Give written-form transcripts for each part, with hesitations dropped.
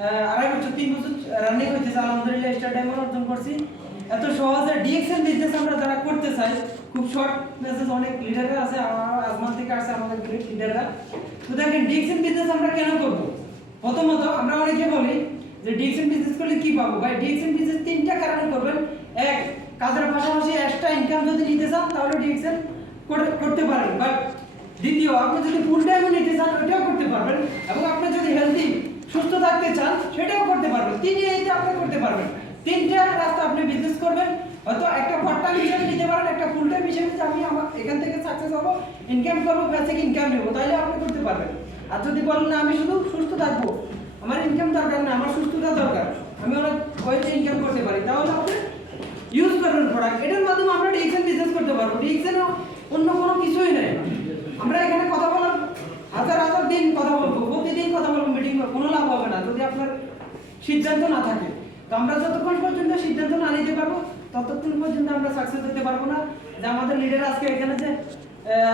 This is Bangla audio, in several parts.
2.5 বছর 3 বছর রানিং হইতেছে, আলহামদুলিল্লাহ স্টার ডায়মন্ড অর্জন করছি। এত সহজে ডিএক্সএন বিজনেস আমরা যারা করতে চাই, খুব শর্ট মেসেজ, অনেক লিডাররা আছে, আজমান থেকে আসছে আমাদের গ্রেট লিডাররা। তো দেখেন ডিএক্সএন বিজনেস আমরা কেন করব? প্রথমত আমরা অনেকে বলি যে ডিএক্সএন বিজনেস করলে কি পাবো ভাই? ডিএক্সএন বিজনেস 3টা কারণে করবেন। এক, কাজের পাশাপাশি এক্সট্রা ইনকাম যদি নিতে চান তাহলে ডিএক্সএন করতে পারেন। বাট দ্বিতীয়, আপনি যদি ফুল টাইমও নিতে চান ওইটাও করতে পারবেন, এবং আপনি যদি হেলদি সুস্থ থাকতে চান সেটাও করতে পারবেন। তিনটা আপনি করতে পারবেন। 3টা রাস্তা আপনি বিজনেস করবেন। হয়তো একটা পার্ট টাইম হিসেবে নিতে পারেন, একটা ফুল টাইম হিসেবে যে আমি আমার এখান থেকে সাকসেস হবো, ইনকাম করবো, বেসিক ইনকাম নেবো, তাইলে আপনি করতে পারবেন। আর যদি বলেন না আমি শুধু সুস্থ থাকবো, আমার ইনকাম দরকার না, আমার সুস্থতা দরকার, আমি অনেক ওয়েতে ইনকাম করতে পারি, তাহলে আপনি ইউজ করবেন প্রোডাক্ট। এটার মাধ্যমে আমরা ডিএক্সএন বিজনেস করতে পারবো। ডিএক্সএন অন্য কোনো কিছুই নেই। আমরা এখানে কথা বলার হাজার দিন কথা বলবো, প্রতিদিন কথা বলবো, মিটিং করবো, কোনো লাভ হবে না যদি আপনার সিদ্ধান্ত না থাকে। তো আমরা যতক্ষণ পর্যন্ত সিদ্ধান্ত না নিতে পারবো ততক্ষণ পর্যন্ত আমরা সাকসেস হতে পারবো না। যে আমাদের লিডার আজকে এখানে যে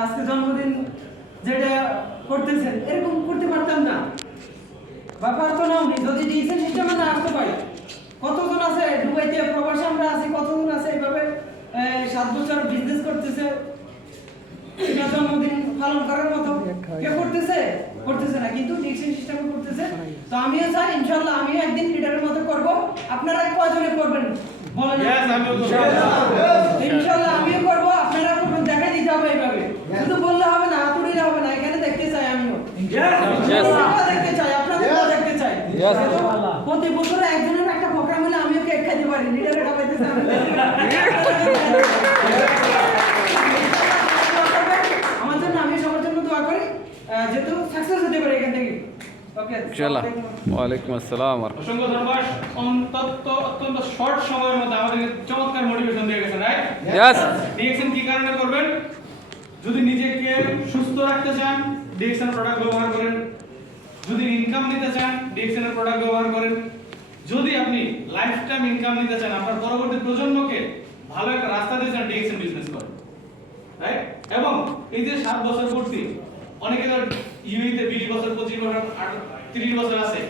আজকে জন্মদিন যেটা করতেছেন, এরকম করতে পারতাম না, ব্যাপার তো না। যদি ডিএক্সএন সিস্টেমে না আসতে পারি, কতজন আছে দুবাইতে প্রবাসে আমরা আছি, কতজন আছে এইভাবে 7 বছর বিজনেস করতেছে, জন্মদিন পালন করার মতো কে করতেছে না, কিন্তু ডিএক্সএন সিস্টেমে করতেছে। তো আমিও চাই ইনশাআল্লাহ আমিও একদিন লিডারের মতো করব। আপনারা কয়জনে করবেন বলেন? ইনশাআল্লাহ আমিও করব, আপনারা করবেন, দেখাই দিতে হবে এইভাবে। শুধু বললে হবে না, হাতুড়িলে হবে না, এখানে দেখতে চাই আমিও। দেখতে চাই, আপনাদের দেখতে চাই। প্রতি বছর একজনের একটা প্রোগ্রাম হলে আমিও কেক খাইতে পারি, লিডারে খাইতেছে আমি। আমার জন্য, আমি সবার জন্য দোয়া করি যেহেতু সাকসেস হতে পারে এখান থেকে। ওকে ইনশাআল্লাহ। ওয়ালাইকুম আসসালাম। অসংখ্য ধন্যবাদ। অত্যন্ত শর্ট সময়ের মধ্যে আমাদেরকে চমৎকার মোটিভেশন দিয়ে গেছেন, রাইট? ইয়েস। ডিএক্সএন কি কারণে করবেন? যদি নিজেকে সুস্থ রাখতে চান ডিএক্সএন প্রোডাক্ট ব্যবহার করেন, যদি ইনকাম নিতে চান ডিএক্সএন এর প্রোডাক্ট ব্যবহার করেন, যদি আপনি লাইফ টাইম ইনকাম নিতে চান, আপনার পরবর্তী প্রজন্মকে ভালো একটা রাস্তা দিয়ে চান, ডিএক্সএন বিজনেস করেন, রাইট? এবং এই যে 7 বছর পূর্তি, অনেকে তো ইউইতে 20 বছর 25 বছর 30 বছর আছে,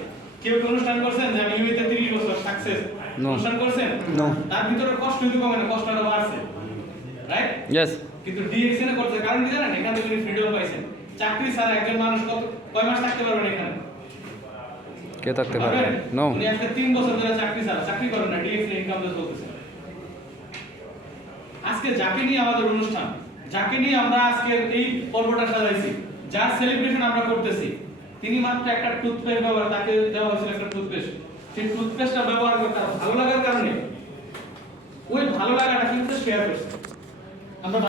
কেউ কি অনুষ্ঠান করছেন যে আমি ইউইতে 30 বছর সাকসেস? অনুষ্ঠান করছেন? তার ভিতরে কষ্ট যদি কমে না, কষ্টটা বাড়ছে, রাইট? ইয়েস। কিন্তু ডিএক্সএন এ করতে কারণ কি জানেন? এখান থেকে ফ্রিডম পাইছেন। চাকরি ছাড়া একজন মানুষ কয় মাস থাকতে পারবেন এখানে? কে থাকতে পারবে? নো। উনি আজকে 3 বছর ধরে চাকরি ছাড়া, চাকরি করেন না, ডিএক্সএন ইনকাম দিয়ে চলতেছে। আজকে যাকে নিয়ে আমাদের অনুষ্ঠান, যাকে নিয়ে আমরা আজকে এই পর্বটা সাজাইছি, যার সেলিব্রেশন আমরা করতেছি, তিনি মাত্র একটা টুথপেস্ট ব্যবহার, তাকে দেওয়া হয়েছিল একটা টুথপেস্ট, সেই টুথপেস্টটা ব্যবহার করে তার ভালো লাগার কারণে ওই ভালো লাগাটা কিন্তু শেয়ার করছে। আমরা